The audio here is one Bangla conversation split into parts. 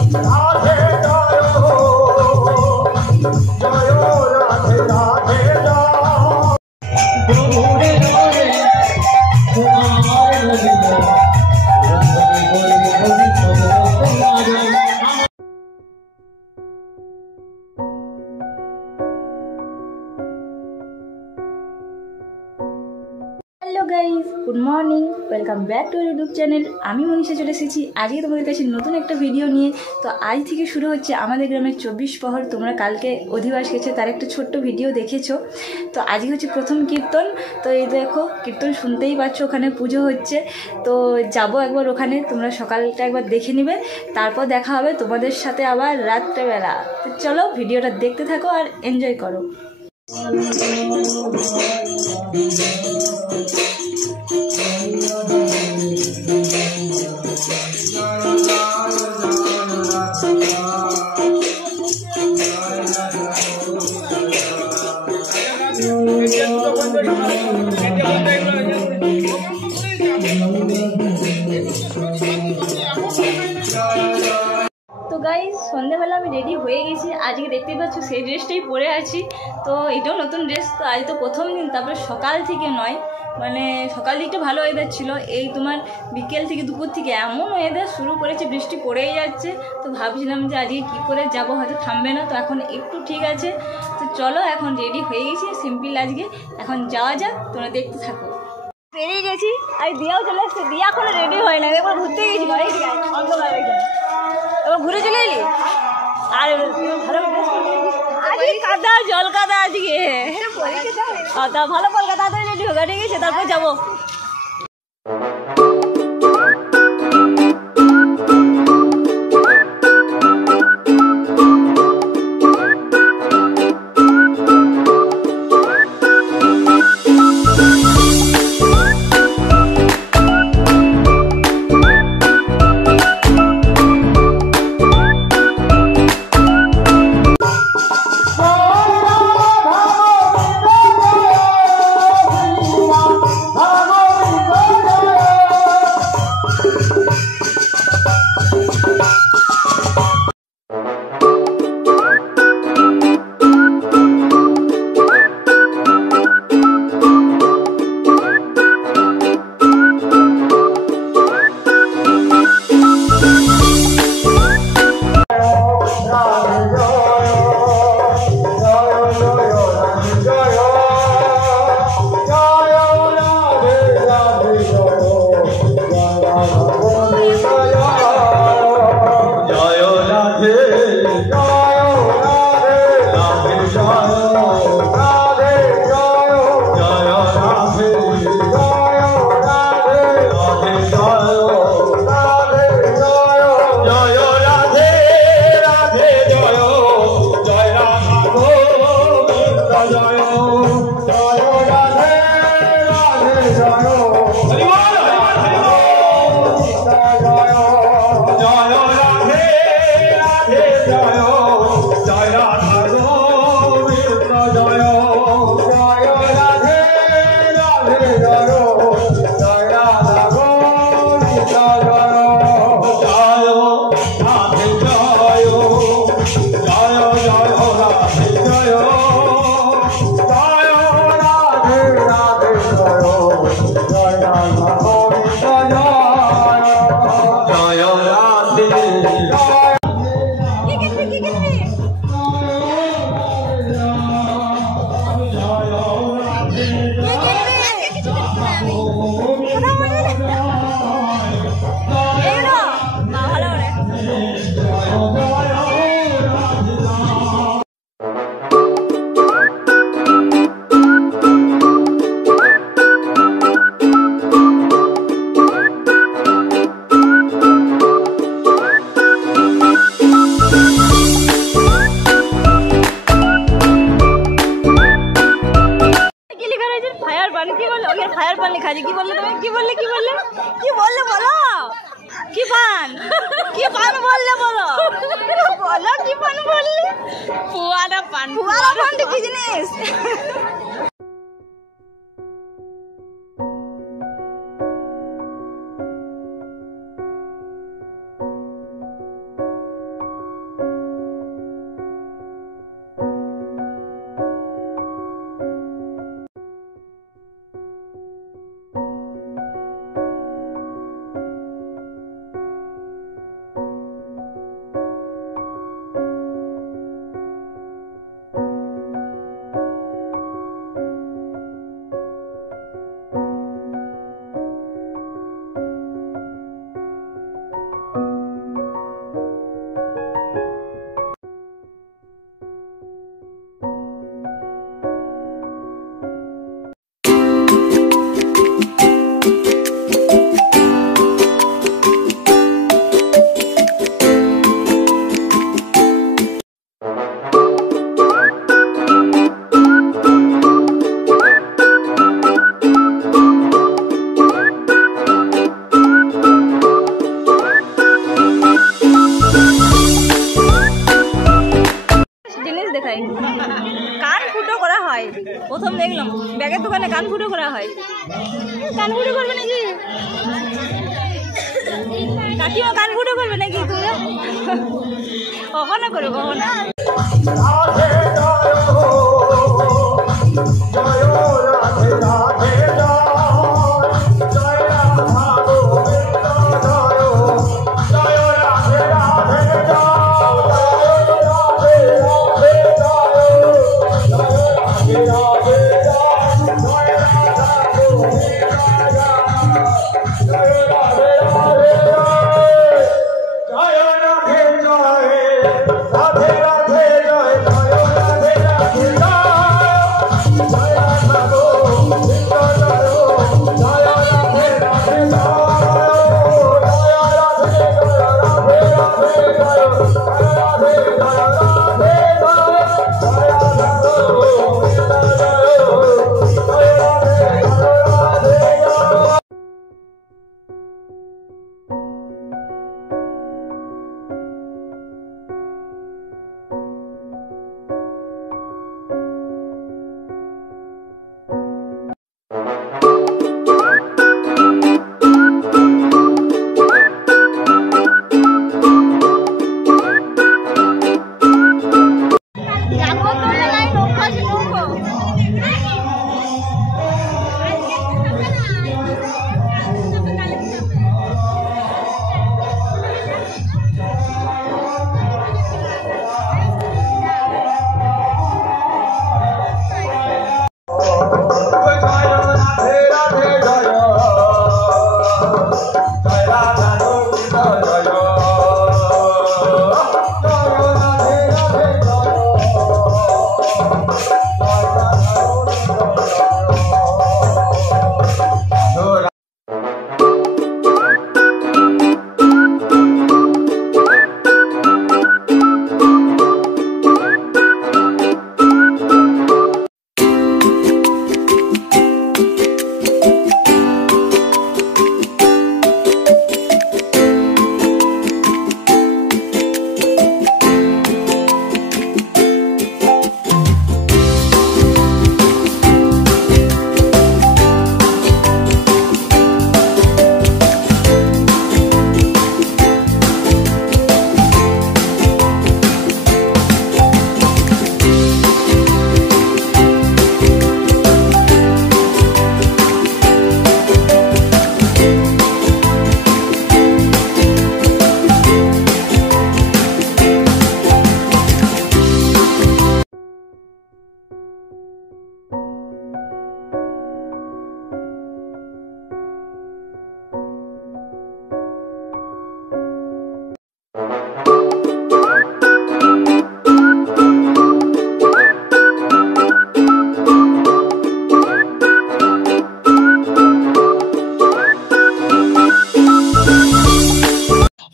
Hello guys good morning welcome back to YouTube channel আমি মনীষা চলে এসেছি আজকে তোমাদের কাছে নতুন একটা ভিডিও নিয়ে। তো আজ থেকে শুরু হচ্ছে আমাদের গ্রামের 24 প্রহর। তোমরা কালকে অধিবাস গেছে তার একটা ছোট্ট ভিডিও দেখেছো। তো আজকে হচ্ছে প্রথম কীর্তন। তো এই দেখো কীর্তন শুনতেই পাচ্ছ, ওখানে পুজো হচ্ছে। তো যাব একবার ওখানে, তোমরা সকালটা একবার দেখে নিবে, তারপর দেখা হবে তোমাদের সাথে আবার রাত্রেবেলা। তো চলো ভিডিওটা দেখতে থাকো আর এনজয় করো। তো গাইজ সন্ধ্যাবেলা আমি রেডি হয়ে গেছি। আজকে দেখতে পাচ্ছ সেই ড্রেসটাই পরে আছি। তো এটাও নতুন ড্রেস। তো আজ তো প্রথম দিন, তারপরে সকাল থেকে নয়, মানে সকাল দিকটা ভালো ওয়েদার ছিল, এই তোমার বিকেল থেকে দুপুর থেকে এমন ওয়েদার শুরু করেছে, বৃষ্টি পড়েই যাচ্ছে। তো ভাবছিলাম যে আজকে কী করে যাব, হয়তো থামবে না। তো এখন একটু ঠিক আছে। তো চলো এখন রেডি হয়ে গেছি সিম্পল আজকে, এখন যাওয়া যাক, তোমরা দেখতে থাকো। বেরিয়ে গেছি, আর দিয়াও চলে এসছে। দিয়া এখনো রেডি হয় না, একবার ঘুরতে গেছিল, এবার ঘুরে চলে এলি। আর ভালো আজকে কাদা জল কাদা আজকে, তা ভালো কলকাতাতে রেডি হোক, ঠিক আছে তারপর যাবো। ফায়ার পান লেখা আছে। কি বললে তুমি? কি বললে বলো? কি পান বললে বলো? বলো কি পান বললে? ফুয়ারা পানটা কি জিনিস? কান ফুটো করবে নাকি কাকিমা? কান ফুটো করবে নাকি তোমরা? কখনো করো কখনো।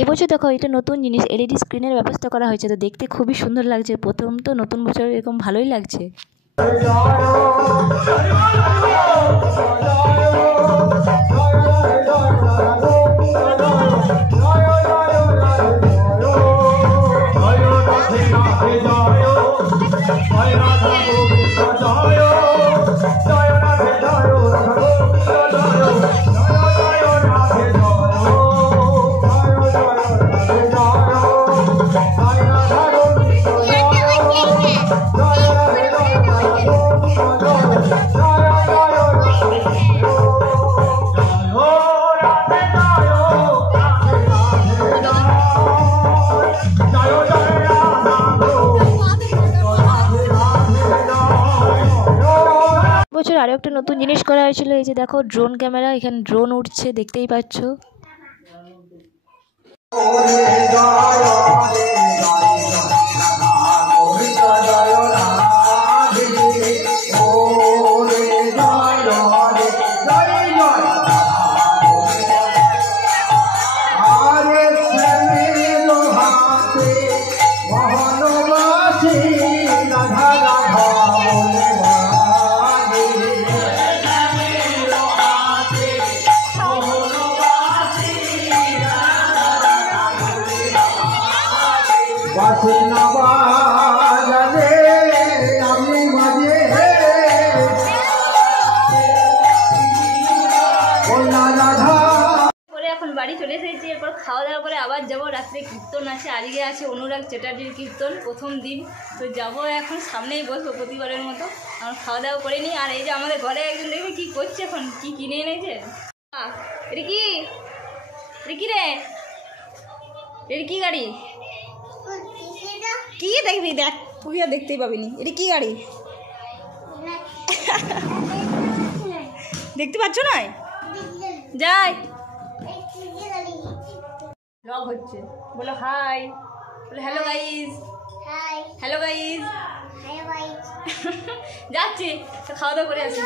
এবছর দেখো এটা নতুন জিনিস এলইডি স্ক্রিনের ব্যবস্থা করা হয়েছে, তো দেখতে খুবই সুন্দর লাগছে। প্রথম তো নতুন বছর এরকম ভালোই লাগছে। বছর আরও একটা নতুন জিনিস করা হয়েছিল, এই যে দেখো ড্রোন ক্যামেরা, এখানে ড্রোন উঠছে দেখতেই পাচ্ছ। চলে এসেছি। এরপর খাওয়া দাওয়া করে আবার যাব, রাত্রে কীর্তন আছে, আজকে আছে অনুরাগ চ্যাটার্জির কীর্তন প্রথম দিন। তো যাব এখন, সামনেই বসবো প্রতিবারের মতো। আমার খাওয়া দাওয়া করে নিই। আর এই যে আমাদের ঘরে একজন দেখবে কী করছে, এখন কী কিনে এনেছে। এটা কি, এটা কি রে, এটা কি গাড়ি? কি দেখবি, দেখ, তুই আর দেখতেই পাবিনি। এটা কি গাড়ি দেখতে পাচ্ছ না? যাই ব্লগ হচ্ছে, বলো হাই, বলো হ্যালো গাইজ, হ্যালো গাইজ। যাচ্ছি, তো খাওয়া দাওয়া করে আসি।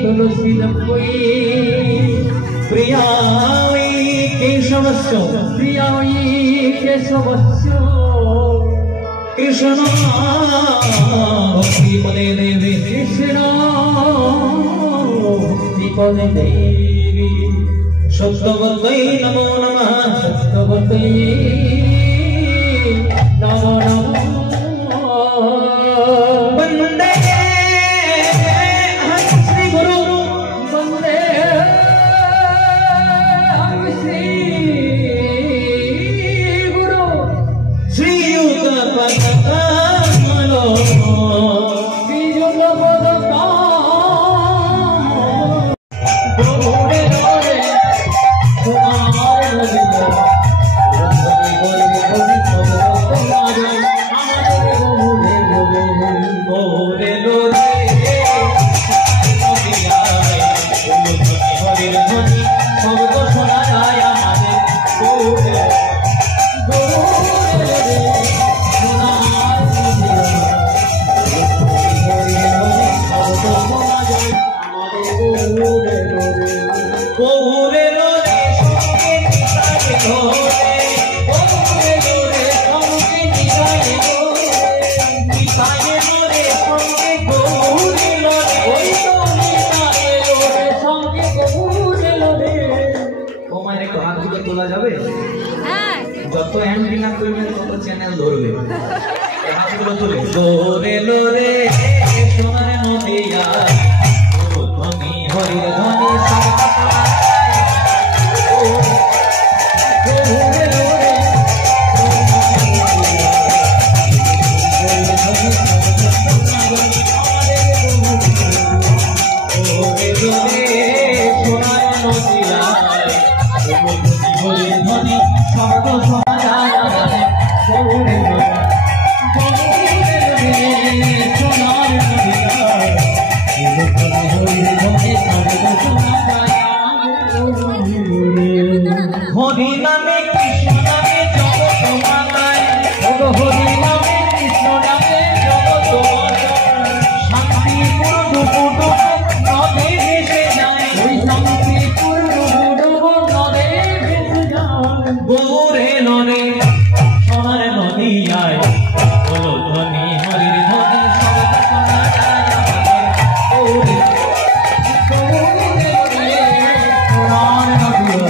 तुलसी दप्पये प्रियायै केशवस्य कृष्ण भक्तिपदे देवी कृष्ण भक्तिपदे देवी सत्यवत्यै नमो नमः सत्यवत्यै नमो नमः। वन्दे श्री गुरु, वन्दे श्री गुरु, श्रीयुत पदकमलो, श्रीयुत पदकमलो, गोरे गोरे कुमार नदिया তোলা যাবে। যত অ্যান্টিনা করবে তত চ্যানেল ধরবে। হাতগুলো তুলে গোরে লোরে সোনার নদিয়া ধ্বনি হরি ধ্বনি হরি নামে কৃষ্ণ নামে জগৎ মাতায়, হরি নামে কৃষ্ণ নামে জগৎ মাতায়, শান্তিপুর ডুবু নদে ভেসে যায়, ওই শান্তিপুর ডুবু নদে ভেসে যায়, গোরে নদে সোনার নদিয়ায় বলো ধ্বনি হরির ধ্বনি সব শোনা যায় আমাদের গোরে সোনার নদিয়ায়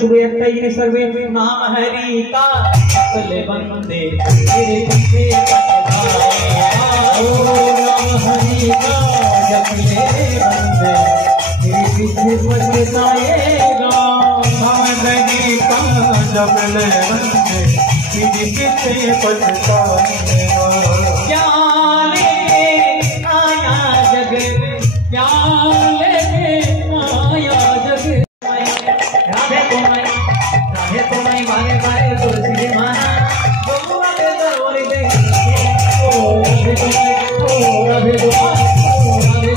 শুধু একটাই জিনিস থাকবে, নাম হরি কা সকলে বন্দে তেরে পীछे ও নাম হরি কা সকলে বন্দে तेरे पीछे पछताएगा, नाम हरि का सकले बंदे तेरे पीछे पछताएगा। क्या लेके आया जग में, क्या लेके आया जग में, राधे तुम्हारी मारे मारे तुलसी माना बबुआ के दरबार दे ओ राधे तुम्हारी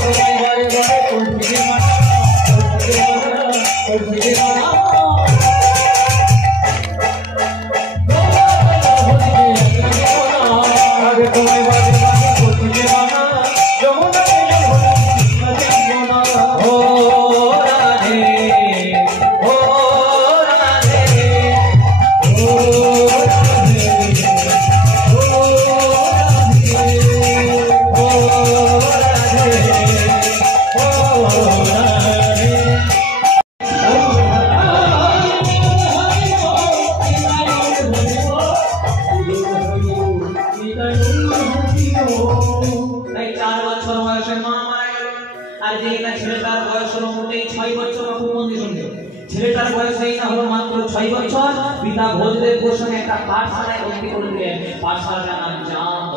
मारे मारे तुलसी माना तुलसी माना राधे तुम्हारी मारे मारे तुलसी माना আর যে না ছেলেটার বয়স হলো মোটে 6 বছর, খুব মন দিয়ে শুনবে, ছেলেটার বয়স এই না হলো মাত্র 6 বছর। পিতা ভোজদেব গোস্বামী একটা পাঠশালায় ভর্তি করে দিলেন, পাঠশালার নাম চাঁদ।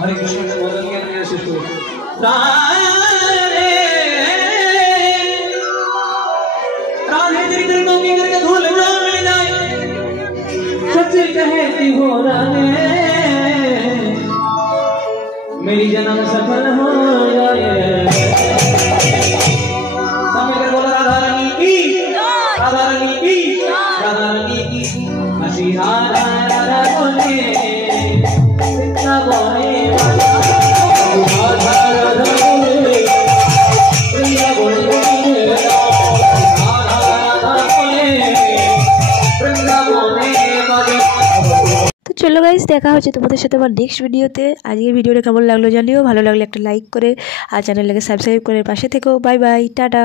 हरे कृष्ण बोल के मेरे शिशु राधे राधे तेरी दिल को की करके धूल उड़ा मिल जाए, सच कहती हो राधे मेरी जन्म सफल हो जाए। समय बोला राधा रानी की, राधा रानी की, राधा रानी की, हसी राधा राधा बोले बोले তো চলো গাইস, দেখা হচ্ছে তোমাদের সাথে আমার নেক্সট ভিডিওতে। আজকের ভিডিওটা কেমন লাগলো জানিও, ভালো লাগলে একটা লাইক করে আর চ্যানেলটাকে সাবস্ক্রাইব করে পাশে থেকো। Bye bye, tata.